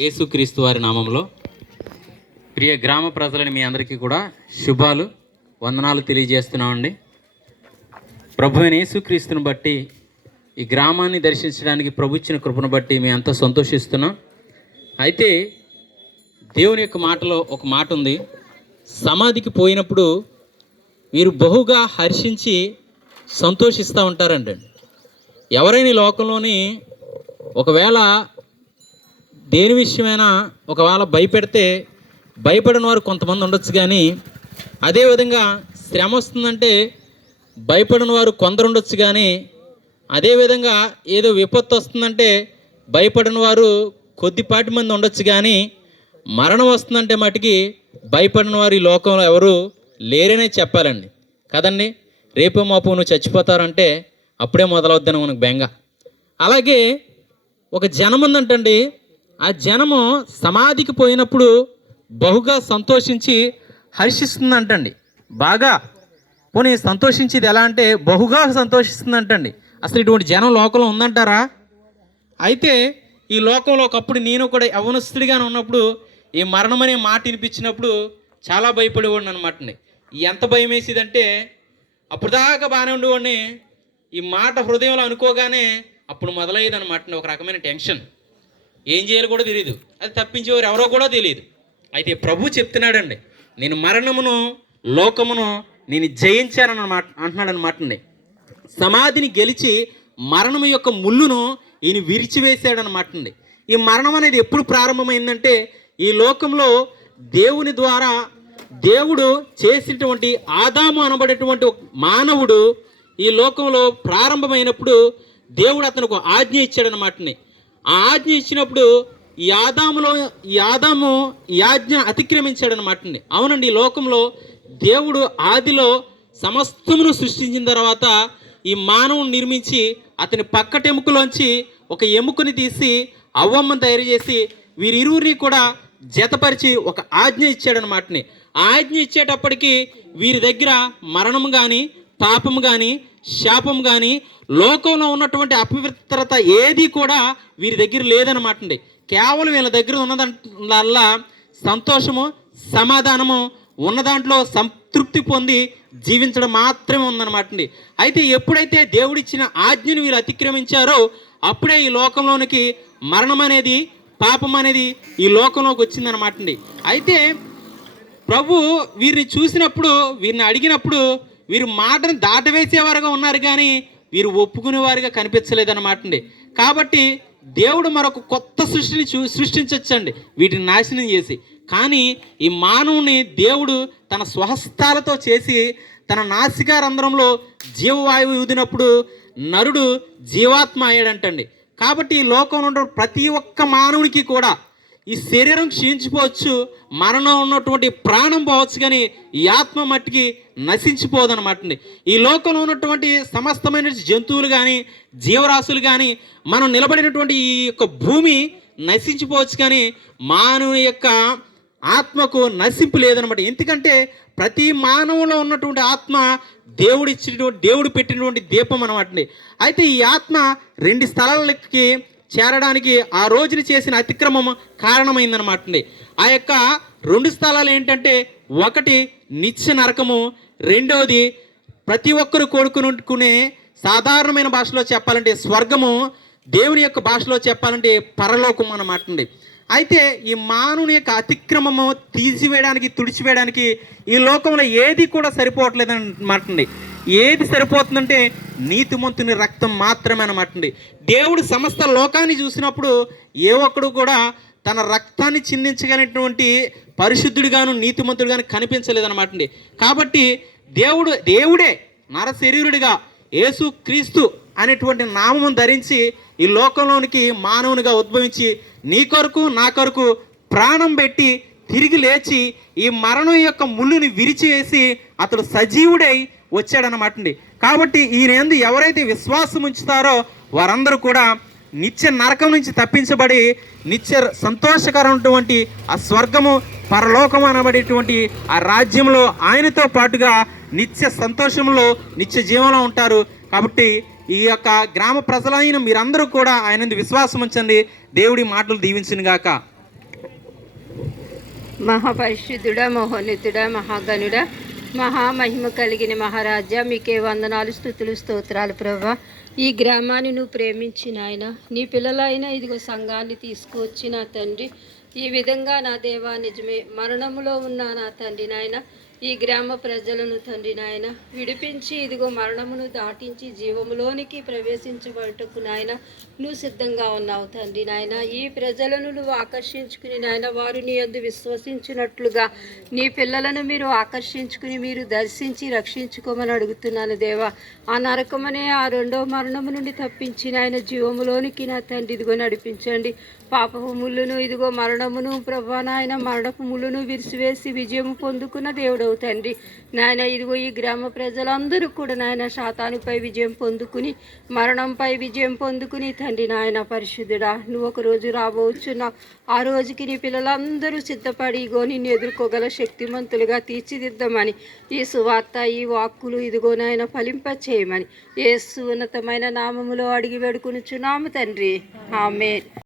యేసుక్రీస్తు వారి నామంలో ప్రియ గ్రామ ప్రజలని మీ అందరికీ కూడా శుభాలు వందనాలు తెలియజేస్తున్నామండి. ప్రభువైన యేసుక్రీస్తుని బట్టి ఈ గ్రామాన్ని దర్శించడానికి ప్రభు ఇచ్చిన కృపను బట్టి మేము ఎంతో సంతోషిస్తున్నాం. అయితే దేవుని యొక్క మాటలో ఒక మాట ఉంది, సమాధికి పోయినప్పుడు వీరు బహుగా హర్షించి సంతోషిస్తూ ఉంటారండి. ఎవరైనా ఈ లోకంలోని ఒకవేళ దేని విషయమైనా ఒకవేళ భయపెడితే భయపడిన వారు కొంతమంది ఉండొచ్చు, కానీ అదేవిధంగా శ్రమ వస్తుందంటే భయపడిన వారు కొందరు ఉండొచ్చు, కానీ అదేవిధంగా ఏదో విపత్తు వస్తుందంటే భయపడిన వారు కొద్దిపాటి మంది ఉండొచ్చు, కానీ మరణం వస్తుందంటే మటుకి భయపడిన వారు ఈ లోకంలో ఎవరు లేరనే చెప్పాలండి కదండి. రేపు మాపు నువ్వు చచ్చిపోతారంటే అప్పుడే మొదలవుద్దని మనకు బెంగ. అలాగే ఒక జనం ఉందంటండి, ఆ జనము సమాధికి పోయినప్పుడు బహుగా సంతోషించి హర్షిస్తుందంటండి. బాగా పోనీ సంతోషించేది ఎలా అంటే బహుగా సంతోషిస్తుందంటండి. అసలు ఇటువంటి జనం లోకంలో ఉందంటారా? అయితే ఈ లోకంలో ఒకప్పుడు నేను కూడా యవ్వనస్తుడిగానే ఉన్నప్పుడు ఈ మరణం అనే మాట వినిపించినప్పుడు చాలా భయపడేవాడిని అనమాట. ఎంత భయం వేసేదంటే అప్పుడు దాకా బాగానే ఉండేవాడిని, ఈ మాట హృదయంలో అనుకోగానే అప్పుడు మొదలయ్యేది అనమాట ఒక రకమైన టెన్షన్. ఏం చేయాలో కూడా తెలియదు, అది తప్పించేవారు ఎవరో కూడా తెలియదు. అయితే ప్రభు చెప్తున్నాడండి, నేను మరణమును లోకమును నేను జయించానని అంటున్నాడు అనమాట. సమాధిని గెలిచి మరణం యొక్క ముళ్ళును ఈయన విరిచివేశాడనమాట. ఈ మరణం అనేది ఎప్పుడు ప్రారంభమైందంటే ఈ లోకంలో దేవుని ద్వారా దేవుడు చేసినటువంటి ఆదాము అనబడేటువంటి మానవుడు ఈ లోకంలో ప్రారంభమైనప్పుడు దేవుడు అతనికి ఆజ్ఞ ఇచ్చాడనమాట. ఆ ఆజ్ఞ ఇచ్చినప్పుడు ఈ ఆదాము ఈ ఆజ్ఞ అతిక్రమించాడనమాట. అవునండి, ఈ లోకంలో దేవుడు ఆదిలో సమస్తమును సృష్టించిన తర్వాత ఈ మానవుని నిర్మించి అతని పక్కటెముకలోంచి ఒక ఎముకని తీసి అవ్వమ్మను తయారు చేసి వీరిరువురిని కూడా జతపరిచి ఒక ఆజ్ఞ ఇచ్చాడనమాట. ఆ ఆజ్ఞ ఇచ్చేటప్పటికి వీరి దగ్గర మరణం కానీ పాపం కానీ శాపం కానీ లోకంలో ఉన్నటువంటి అపవిత్రత ఏది కూడా వీరి దగ్గర లేదనమాట. కేవలం వీళ్ళ దగ్గర ఉన్నదల్లా సంతోషము సమాధానము ఉన్న దాంట్లో సంతృప్తి పొంది జీవించడం మాత్రమే ఉందన్నమాట. అయితే ఎప్పుడైతే దేవుడిచ్చిన ఆజ్ఞను వీళ్ళు అతిక్రమించారో అప్పుడే ఈ లోకంలోనికి మరణం అనేది పాపం అనేది ఈ లోకంలోకి వచ్చిందనమాట. అయితే ప్రభు వీరిని చూసినప్పుడు వీరిని అడిగినప్పుడు వీరు మాటను దాటవేసేవారుగా ఉన్నారు, కానీ వీరు ఒప్పుకునేవారుగా కనిపించలేదన్నమాట. కాబట్టి దేవుడు మరొక కొత్త సృష్టిని సృష్టించవచ్చండి వీటిని నాశనం చేసి. కానీ ఈ మానవుని దేవుడు తన స్వహస్తాలతో చేసి తన నాసికారంధ్రంలో జీవవాయువు ఊదినప్పుడు నరుడు జీవాత్మ అయ్యాడంటండి. కాబట్టి ఈ లోకంలో ఉన్న ప్రతి ఒక్క మానవునికి కూడా ఈ శరీరం క్షీణించిపోవచ్చు, మరణం ఉన్నటువంటి ప్రాణం పోవచ్చు, కానీ ఈ ఆత్మ మట్టికి నశించిపోదనమాట. ఈ లోకంలో ఉన్నటువంటి సమస్తమైన జంతువులు కానీ జీవరాశులు కానీ మనం నిలబడినటువంటి ఈ యొక్క భూమి నశించిపోవచ్చు, కానీ మానవుని యొక్క ఆత్మకు నశింపు లేదనమాట. ఎందుకంటే ప్రతి మానవులో ఉన్నటువంటి ఆత్మ దేవుడు పెట్టినటువంటి దీపం అనమాట. అయితే ఈ ఆత్మ 2 స్థలాలకి చేరడానికి ఆ రోజున చేసిన అతిక్రమం కారణమైందనమాట. ఆ యొక్క 2 స్థలాలు ఏంటంటే, ఒకటి నిత్య నరకము, రెండవది ప్రతి ఒక్కరు కోరుకునే సాధారణమైన భాషలో చెప్పాలంటే స్వర్గము, దేవుని యొక్క భాషలో చెప్పాలంటే పరలోకం అన్నమాట. అయితే ఈ మానవుని యొక్క అతిక్రమము తీసివేయడానికి తుడిచివేయడానికి ఈ లోకంలో ఏది కూడా సరిపోవట్లేదు అన్నమాట. ఏది సరిపోతుందంటే నీతిమంతుని రక్తం మాత్రమే అనమాట. దేవుడు సమస్త లోకాన్ని చూసినప్పుడు ఏ ఒక్కడు కూడా తన రక్తాన్ని చిందించగలిగినటువంటి పరిశుద్ధుడిగాను నీతిమంతుడిగాను కనిపించలేదన్నమాట. కాబట్టి దేవుడే నరశరీరుడిగా యేసు క్రీస్తు అనేటువంటి నామం ధరించి ఈ లోకంలోనికి మానవునిగా ఉద్భవించి నీ కొరకు నా కొరకు ప్రాణం పెట్టి తిరిగి లేచి ఈ మరణం యొక్క ముళ్ళుని విరిచివేసి అతడు సజీవుడై వచ్చాడనమాట. కాబట్టి ఈయన ఎవరైతే విశ్వాసం ఉంచుతారో వారందరూ కూడా నిత్య నరకం నుంచి తప్పించబడి నిత్య సంతోషకరమైనటువంటి ఆ స్వర్గము పరలోకం అనబడేటువంటి ఆ రాజ్యంలో ఆయనతో పాటుగా నిత్య సంతోషంలో నిత్య జీవంలో ఉంటారు. కాబట్టి ఈ యొక్క గ్రామ ప్రజలైన మీరందరూ కూడా ఆయన విశ్వాసం ఉంచండి. దేవుడి మాటలు దీవించును గాక. మహాపరిశుద్ధుడా, మహోన్నతుడా, మహాగణుడా, మహామహిమ కలిగిన మహారాజా, మీకే వందనాలు, స్తుతులు, స్తోత్రాలు ప్రభా. ఈ గ్రామాన్ని నువ్వు ప్రేమించిన ఆయన, నీ పిల్లలైన ఇదిగో సంఘాన్ని తీసుకువచ్చి నా తండ్రి, ఈ విధంగా నా దేవా నిజమే మరణములో ఉన్న నా తండ్రి నాయన, ఈ గ్రామ ప్రజలను తండ్రి నాయన విడిపించి ఇదిగో మరణమును దాటించి జీవములోనికి ప్రవేశించబడటకు నాయన నువ్వు సిద్ధంగా ఉన్నావు తండ్రి నాయన. ఈ ప్రజలను నువ్వు ఆకర్షించుకుని నాయన వారు నీ యందు విశ్వసించినట్లుగా నీ పిల్లలను మీరు ఆకర్షించుకుని మీరు దర్శించి రక్షించుకోమని అడుగుతున్నాను దేవా. ఆ నరకమనే ఆ రెండో మరణము నుండి తప్పించి నాయన జీవములోనికి నా తండ్రి ఇదిగో నడిపించండి. పాపపు ముళ్ళును ఇదిగో మరణమును ప్రభా నాయన మరణపు ముళ్ళును విరిసివేసి విజయము పొందుకున్న దేవుడవు తండ్రి నాయన. ఇదిగో ఈ గ్రామ ప్రజలందరూ కూడా నాయన శాతానుపై విజయం పొందుకుని మరణంపై విజయం పొందుకుని తండ్రి నాయన పరిశుద్ధుడా, నువ్వు ఒక రోజు రాబోచున్నావు. ఆ రోజుకి నీ పిల్లలందరూ సిద్ధపడి ఇగో నిన్ను ఎదుర్కోగల శక్తిమంతులుగా తీర్చిదిద్దామని ఈ సువార్త ఈ వాక్కులు ఇదిగో నాయన ఫలింప చేయమని యేసు ఉన్నతమైన నామములో అడిగి వేడుకొనుచున్నాము తండ్రి. ఆమేన్.